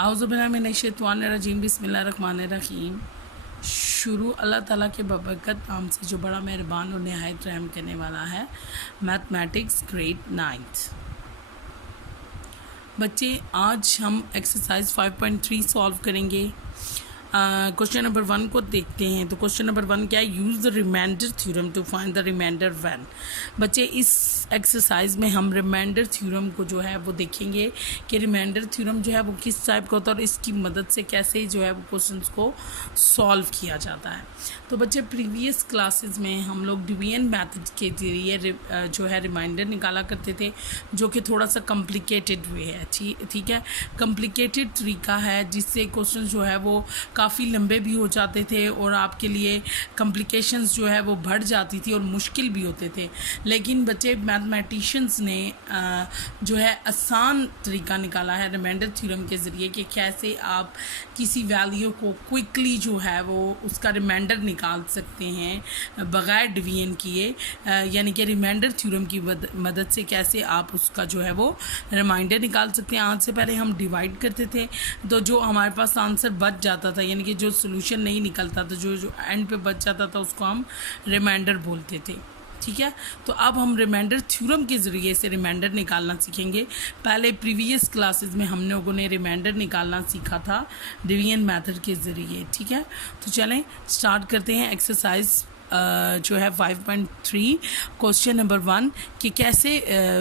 आउज़ुबिल्लाहिमिनश्शैतानिर्रजीम बिस्मिल्लाहिर्रहमानिर्रहीम। शुरू अल्लाह ताला के बबरकत नाम से जो बड़ा मेहरबान और नहायत रहम करने वाला है। Mathematics grade 9। बच्चे, आज हम एक्सरसाइज 5.3 सॉल्व करेंगे। क्वेश्चन नंबर 1 को देखते हैं। तो क्वेश्चन नंबर 1 क्या है? Use the remainder theorem to find the remainder when. बच्चे, इस एक्सरसाइज में हम रिमाइंडर थ्योरम को जो है वो देखेंगे कि रिमाइंडर थ्योरम जो है वो किस टाइप का होता है और इसकी मदद से कैसे जो है वो क्वेश्चंस को सॉल्व किया जाता है। तो बच्चे, प्रीवियस क्लासेस में हम लोग डिवीजन मेथड के जरिए जो है रिमाइंडर निकाला करते थे, जो कि थोड़ा सा कॉम्प्लिकेटेड वे है। ठीक है, कॉम्प्लिकेटेड तरीका है जिससे क्वेश्चन जो है वो काफ़ी लंबे भी हो जाते थे और आपके लिए कॉम्प्लिकेशंस जो है वो बढ़ जाती थी और मुश्किल भी होते थे। लेकिन बच्चे, मैथमेटिशियंस ने जो है आसान तरीका निकाला है रिमाइंडर थ्योरम के ज़रिए कि कैसे आप किसी वैल्यू को क्विकली जो है वो उसका रिमाइंडर निकाल सकते हैं बग़ैर डिवीजन किए, यानी कि रिमाइंडर थ्योरम की मदद से कैसे आप उसका जो है वो रिमाइंडर निकाल सकते हैं। आज से पहले हम डिवाइड करते थे तो जो हमारे पास आंसर बच जाता था, यानी कि जो सोल्यूशन नहीं निकलता था, जो एंड पे बच जाता था, उसको हम रिमाइंडर बोलते थे। ठीक है, तो अब हम रिमाइंडर थ्योरम के ज़रिए से रिमाइंडर निकालना सीखेंगे। पहले प्रीवियस क्लासेस में हम लोगों ने रिमाइंडर निकालना सीखा था डिवीजन मेथड के ज़रिए। ठीक है, तो चलें स्टार्ट करते हैं एक्सरसाइज जो है 5.3 क्वेश्चन नंबर 1 कि कैसे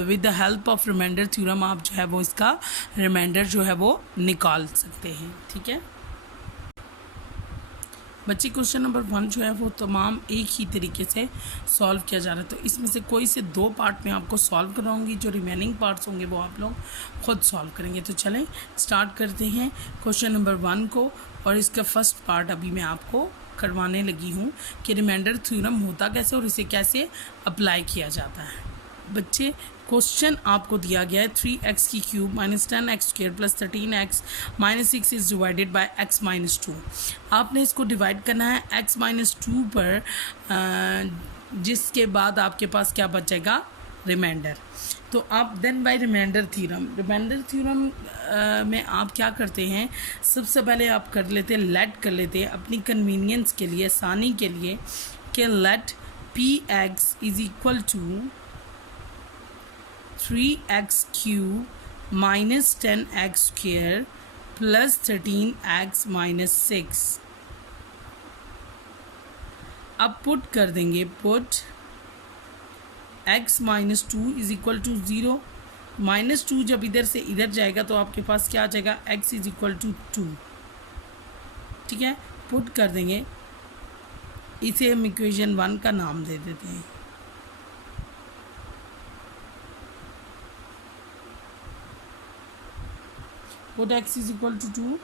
with the help of remainder theorem आप जो है वो इसका रिमाइंडर जो है वो निकाल सकते हैं। ठीक है बच्चे, क्वेश्चन नंबर 1 जो है वो तमाम एक ही तरीके से सॉल्व किया जा रहा है। तो इसमें से कोई से 2 पार्ट में आपको सॉल्व कराऊंगी, जो रिमेनिंग पार्ट्स होंगे वो आप लोग खुद सॉल्व करेंगे। तो चलें स्टार्ट करते हैं क्वेश्चन नंबर 1 को, और इसका फर्स्ट पार्ट अभी मैं आपको करवाने लगी हूँ कि रिमाइंडर थ्योरम होता कैसे और इसे कैसे अप्लाई किया जाता है। बच्चे, क्वेश्चन आपको दिया गया है 3x की cube minus 10x square plus 13x minus 6 is divided by x minus 2। आपने इसको डिवाइड करना है x माइनस 2 पर, जिसके बाद आपके पास क्या बचेगा? रिमाइंडर। तो आप देन बाय रिमाइंडर थ्योरम में आप क्या करते हैं? सबसे पहले आप कर लेते हैं, लेट कर लेते हैं अपनी कन्वीनियंस के लिए, आसानी के लिए, कि let px is equal to 3x cube minus 10x square plus 13x minus 6। अब पुट कर देंगे, put x minus 2 is equal to 0। Minus 2 जब इधर से इधर जाएगा तो आपके पास क्या आ जाएगा? x is equal to 2। ठीक है, पुट कर देंगे। इसे हम इक्वेशन 1 का नाम दे देते हैं। Put x is equal to 2.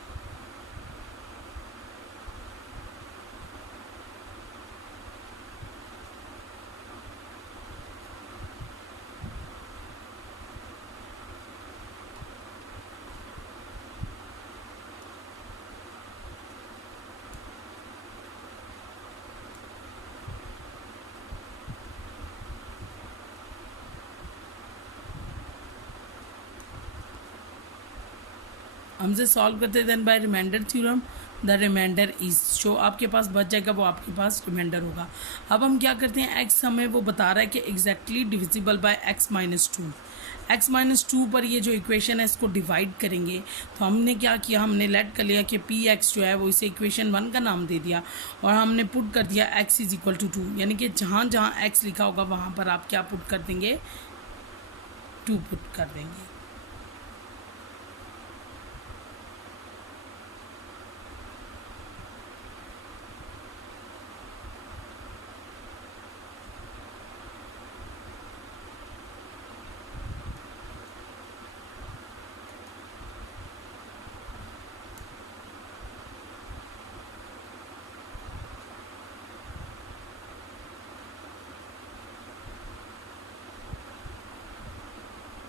हमसे सॉल्व करते हैं then by remainder theorem. The remainder is, जो आपके पास बच जाएगा वो आपके पास रिमाइंडर होगा। अब हम क्या करते हैं, x हमें वो बता रहा है कि exactly divisible by x minus 2। x minus 2 पर ये जो इक्वेशन है इसको डिवाइड करेंगे। तो हमने क्या किया, हमने लेट कर लिया कि px जो है वो इसे इक्वेशन 1 का नाम दे दिया और हमने पुट कर दिया x इज इक्वल टू 2, यानी कि जहाँ जहाँ x लिखा होगा वहाँ पर आप क्या पुट कर देंगे? 2 पुट कर देंगे।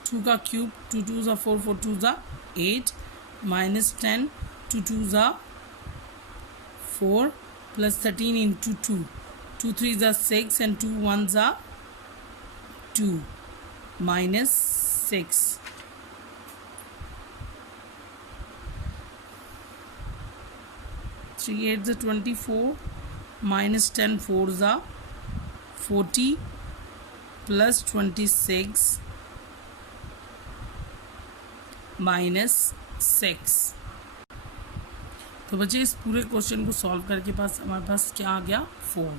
टू का क्यूब, 2 2 ज़ा 4 4 2 ज़ा 8 माइनस 10 2 2 ज़ा 4 प्लस 13 इंटू 2 2 3 ज़ा 6 एंड 2 1 ज़ा 2 माइनस 6। 3 8 ज़ा 24 माइनस 10 4 ज़ा 40 प्लस 26 माइनस 6। तो बच्चे इस पूरे क्वेश्चन को सॉल्व करके पास हमारे पास क्या आ गया 4।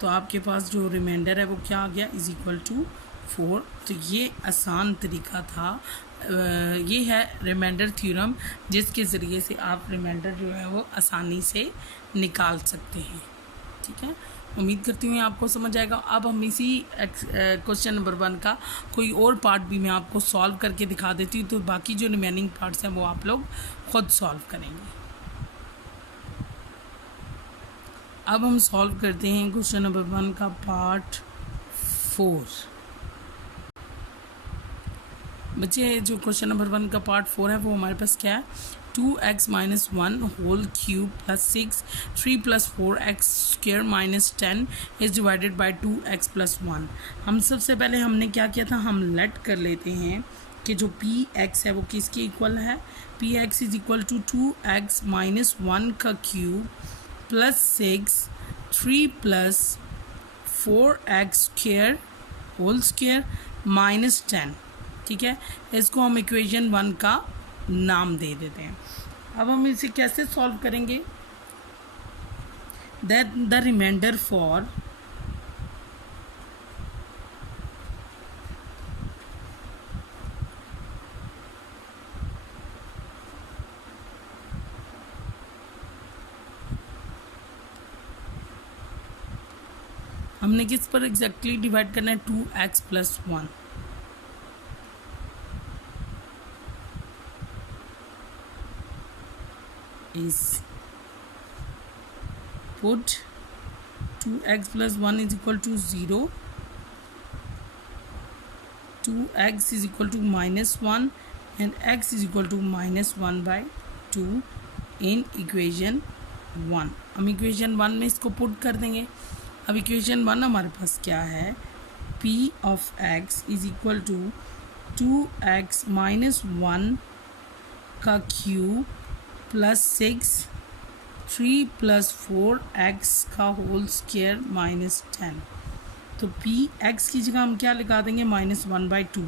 तो आपके पास जो रिमाइंडर है वो क्या आ गया इज इक्वल टू 4। तो ये आसान तरीका था, ये है रिमाइंडर थ्योरम जिसके ज़रिए से आप रिमाइंडर जो है वो आसानी से निकाल सकते हैं। ठीक है, उम्मीद करती हूँ आपको समझ आएगा। अब हम इसी क्वेश्चन नंबर 1 का कोई और पार्ट भी मैं आपको सॉल्व करके दिखा देती हूँ, तो बाकी जो रिमेनिंग पार्ट्स हैं वो आप लोग खुद सॉल्व करेंगे। अब हम सॉल्व करते हैं क्वेश्चन नंबर 1 का पार्ट 4। बच्चे जो क्वेश्चन नंबर 1 का पार्ट 4 है वो हमारे पास क्या है, 2x minus 1 whole cube plus 6 3 plus 4x square minus 10 is divided by 2x plus 1। हम सबसे पहले हमने क्या किया था, हम लेट कर लेते हैं कि जो px है वो किसके इक्वल है, px is equal to 2x minus 1 का cube plus 6 3 plus 4x square whole square minus 10। ठीक है, इसको हम इक्वेशन 1 का नाम दे देते हैं। अब हम इसे कैसे सॉल्व करेंगे, दैट द रिमाइंडर फॉर हमने किस पर एग्जैक्टली डिवाइड करना है, 2x plus 1। is put 2x plus 1 is equal to 0, 2x is equal to minus 1 and x is equal to minus 1 by 2 in equation 1। हम इक्वेशन 1 में इसको put कर देंगे। अब इक्वेशन 1 हमारे पास क्या है, p of x is equal to 2x minus 1 का क्यूब प्लस 6 3 प्लस 4x का होल स्क्वायर माइनस 10। तो पी एक्स की जगह हम क्या लगा देंगे, माइनस 1 बाई 2।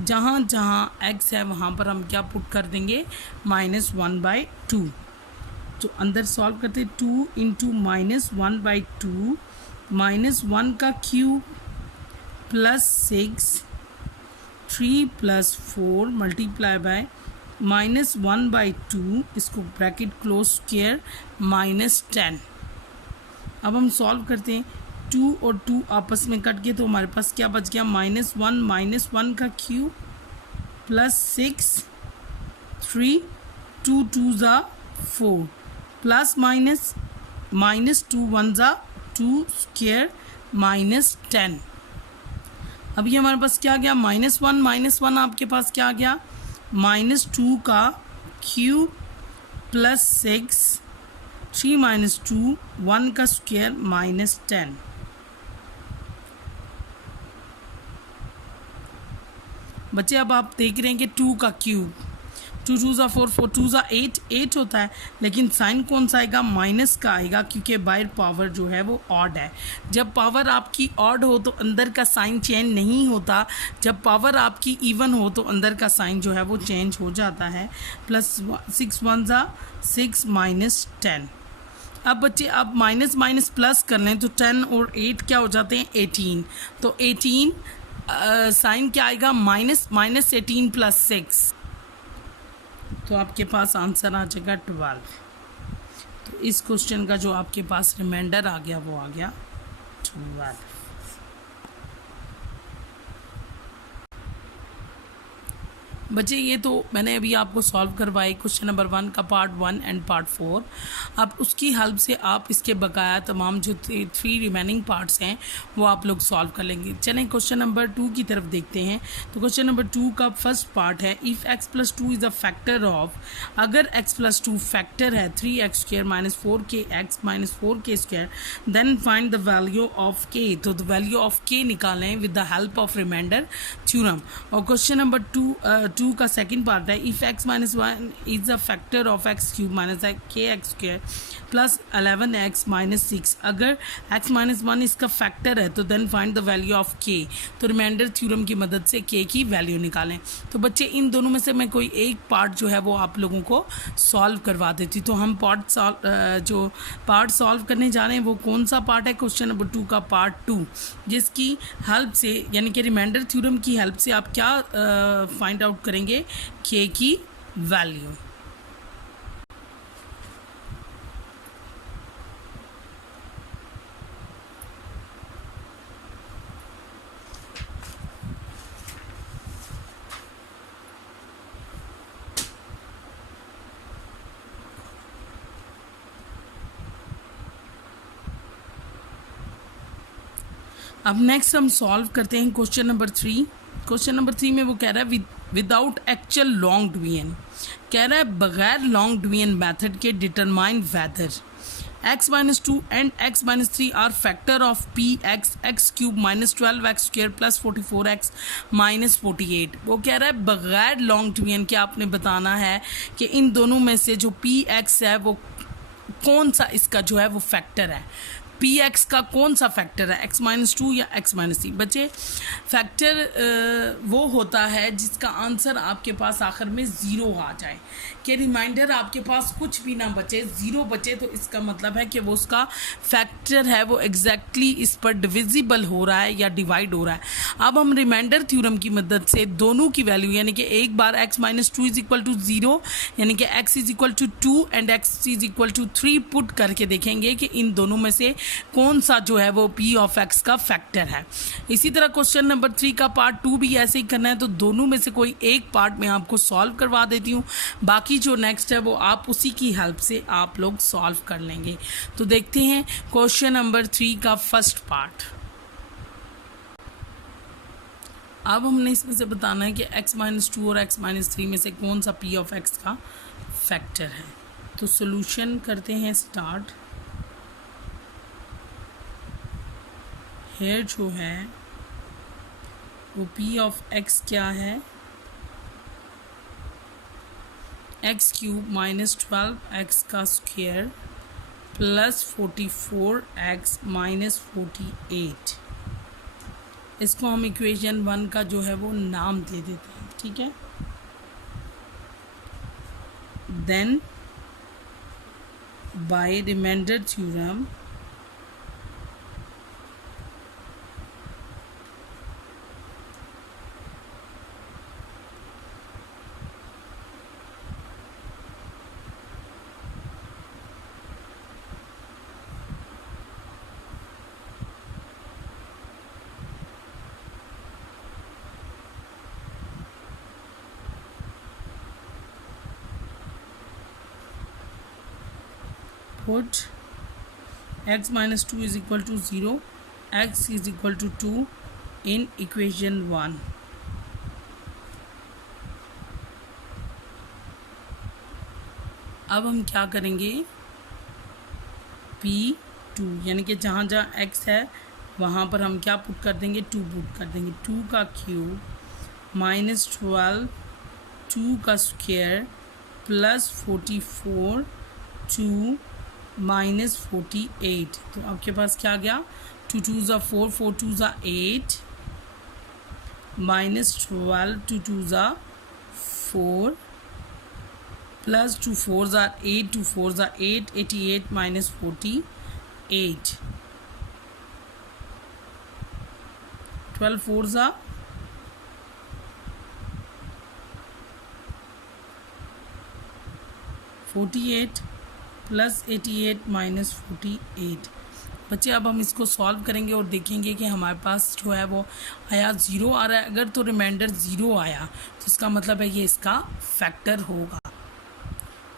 जहाँ जहाँ x है वहाँ पर हम क्या पुट कर देंगे, माइनस 1 बाई 2। तो अंदर सॉल्व करते 2 इंटू माइनस 1 बाई 2 माइनस 1 का cube plus 6 3 plus 4 multiply by minus 1 by 2, इसको ब्रैकेट क्लोज स्क्वायर माइनस 10। अब हम सॉल्व करते हैं, 2 और 2 आपस में कट गए तो हमारे पास क्या बच गया, माइनस 1 का क्यूब प्लस 6 3 2 2 ज़ा 4 प्लस माइनस माइनस 2 1 ज़ा 2 स्क्वायर माइनस 10। अब ये हमारे पास क्या आ गया, माइनस वन आपके पास क्या आ गया, माइनस 2 का क्यूब प्लस 6 3 माइनस 2 1 का स्क्वायर माइनस 10। बच्चे अब आप देख रहे हैं कि 2 का क्यूब 2 2 ज़ा 4 4 2 ज़ा 8 होता है, लेकिन साइन कौन सा आएगा, माइनस का आएगा, क्योंकि बाहर पावर जो है वो ऑड है। जब पावर आपकी ऑड हो तो अंदर का साइन चेंज नहीं होता, जब पावर आपकी इवन हो तो अंदर का साइन जो है वो चेंज हो जाता है। प्लस 6 1 ज़ा 6 माइनस 10। अब बच्चे आप माइनस माइनस प्लस कर लें तो 10 और 8 क्या हो जाते हैं, 18। तो 18 साइन क्या आएगा, माइनस 18 प्लस 6, तो आपके पास आंसर आ जाएगा 12। तो इस क्वेश्चन का जो आपके पास रिमाइंडर आ गया वो आ गया 12। बच्चे ये तो मैंने अभी आपको सॉल्व करवाई क्वेश्चन नंबर 1 का पार्ट 1 एंड पार्ट 4। अब उसकी हेल्प से आप इसके बकाया तमाम जो 3 रिमेनिंग पार्ट्स हैं वो आप लोग सॉल्व कर लेंगे। चलें क्वेश्चन नंबर 2 की तरफ देखते हैं। तो क्वेश्चन नंबर 2 का फर्स्ट पार्ट है, if x plus 2 is a factor of, अगर x प्लस 2 फैक्टर है 3x square minus 4kx minus 4k square, then find the value of k। तो द वैल्यू ऑफ k निकालें with the help of remainder theorem. और question number 2 2 का second part है, if x minus one is a factor of x cube minus k x square plus 11x minus 6, अगर x minus one इसका factor है तो then find the value of k। तो remainder theorem की मदद से k की वैल्यू निकालें। तो बच्चे इन दोनों में से मैं कोई एक पार्ट जो है वो आप लोगों को सॉल्व करवा देती। तो हम जो पार्ट सॉल्व करने जा रहे हैं वो कौन सा पार्ट है, क्वेश्चन नंबर 2 का पार्ट 2, जिसकी हेल्प से यानी कि रिमाइंडर थ्योरम की हेल्प से आप क्या फाइंड आउट करेंगे, k की वैल्यू। अब नेक्स्ट हम सॉल्व करते हैं क्वेश्चन नंबर 3। क्वेश्चन नंबर 3 में वो कह रहा है विदाउट एक्चुअल लॉन्ग डिवीजन, कह रहा है बगैर लॉन्ग डिवीजन मेथड के determine whether x minus 2 and x minus 3 are factor of P x cube minus 12x square plus 44x minus 48। वो कह रहा है बगैर लॉन्ग डिवीजन के आपने बताना है कि इन दोनों में से जो पी एक्स है वो कौन सा इसका जो है वो फैक्टर है, पी एक्स का कौन सा फैक्टर है, x माइनस 2 या x माइनस 3। बच्चे फैक्टर वो होता है जिसका आंसर आपके पास आखिर में ज़ीरो आ जाए, कि रिमाइंडर आपके पास कुछ भी ना बचे, ज़ीरो बचे, तो इसका मतलब है कि वो उसका फैक्टर है वो एग्जैक्टली इस पर डिविजिबल हो रहा है या डिवाइड हो रहा है। अब हम रिमाइंडर थ्योरम की मदद से दोनों की वैल्यू यानी कि एक बार x minus 2 is equal to 0 यानी कि x is equal to 2 and x is equal to 3 put करके देखेंगे कि इन दोनों में से कौन सा जो है वो p ऑफ x का फैक्टर है। इसी तरह क्वेश्चन नंबर 3 का पार्ट 2 भी ऐसे ही करना है। तो दोनों में से कोई एक पार्ट मैं आपको सॉल्व करवा देती हूँ, बाकी जो नेक्स्ट है वो आप उसी की हेल्प से आप लोग सॉल्व कर लेंगे। तो देखते हैं क्वेश्चन नंबर 3 का फर्स्ट पार्ट। अब हमने इसमें से बताना है कि x माइनस 2 और x माइनस 3 में से कौन सा p ऑफ x का फैक्टर है। तो सॉल्यूशन करते हैं स्टार्ट। हेयर जो है वो p ऑफ x क्या है, एक्स क्यूब माइनस 12x का स्क्वायर प्लस 44x माइनस 48। इसको हम इक्वेशन 1 का जो है वो नाम दे देते हैं, ठीक है। Then by remainder theorem put x minus 2 is equal to 0, x is equal to 2 in equation 1। अब हम क्या करेंगे, p2 यानी कि जहाँ जहाँ x है वहाँ पर हम क्या पुट कर देंगे, 2 पुट कर देंगे। 2 का क्यूब माइनस 12 2 का स्क्वायर प्लस 44 2 माइनस 48। तो आपके पास क्या गया, 2 2 ज़ा 4 4 2 ज़ा 8 माइनस 12 2 2 ज़ा 4 प्लस 2 4 ज़ा 8 2 4 ज़ा 8 88 माइनस 48 12 4 ज़ा 48 प्लस 88 माइनस 48। बच्चे अब हम इसको सॉल्व करेंगे और देखेंगे कि हमारे पास जो है वो आया 0 आ रहा है। अगर तो रिमाइंडर 0 आया तो इसका मतलब है ये इसका फैक्टर होगा।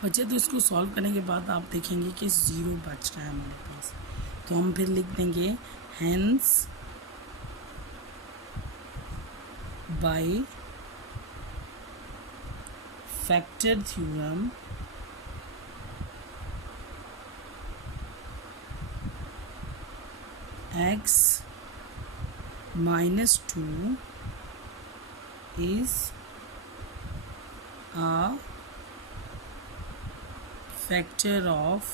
बच्चे तो इसको सॉल्व करने के बाद आप देखेंगे कि 0 बच रहा है हमारे पास, तो हम फिर लिख देंगे hence bye factor theorem x minus 2 is a factor of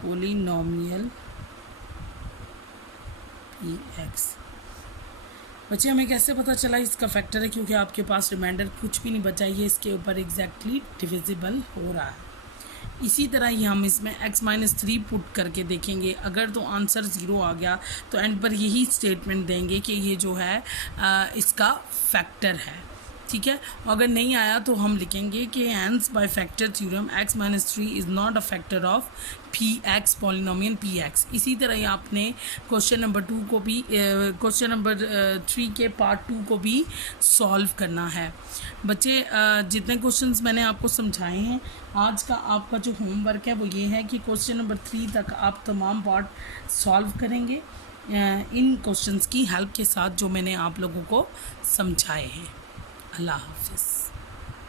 polynomial px। बच्चे हमें कैसे पता चला इसका फैक्टर है, क्योंकि आपके पास रिमाइंडर कुछ भी नहीं बचा, ये इसके ऊपर एग्जैक्टली डिविजिबल हो रहा है। इसी तरह ही हम इसमें x-3 पुट करके देखेंगे, अगर तो आंसर 0 आ गया तो एंड पर यही स्टेटमेंट देंगे कि ये जो है इसका फैक्टर है, ठीक है। अगर नहीं आया तो हम लिखेंगे कि hence by factor theorem x-3 is not a factor of px polynomial px। इसी तरह ही आपने क्वेश्चन नंबर 2 को भी क्वेश्चन नंबर 3 के पार्ट 2 को भी सॉल्व करना है। बच्चे जितने क्वेश्चंस मैंने आपको समझाए हैं, आज का आपका जो होमवर्क है वो ये है कि क्वेश्चन नंबर 3 तक आप तमाम पार्ट सॉल्व करेंगे इन क्वेश्चंस की हेल्प के साथ जो मैंने आप लोगों को समझाए हैं। अल्लाह हाफिज़।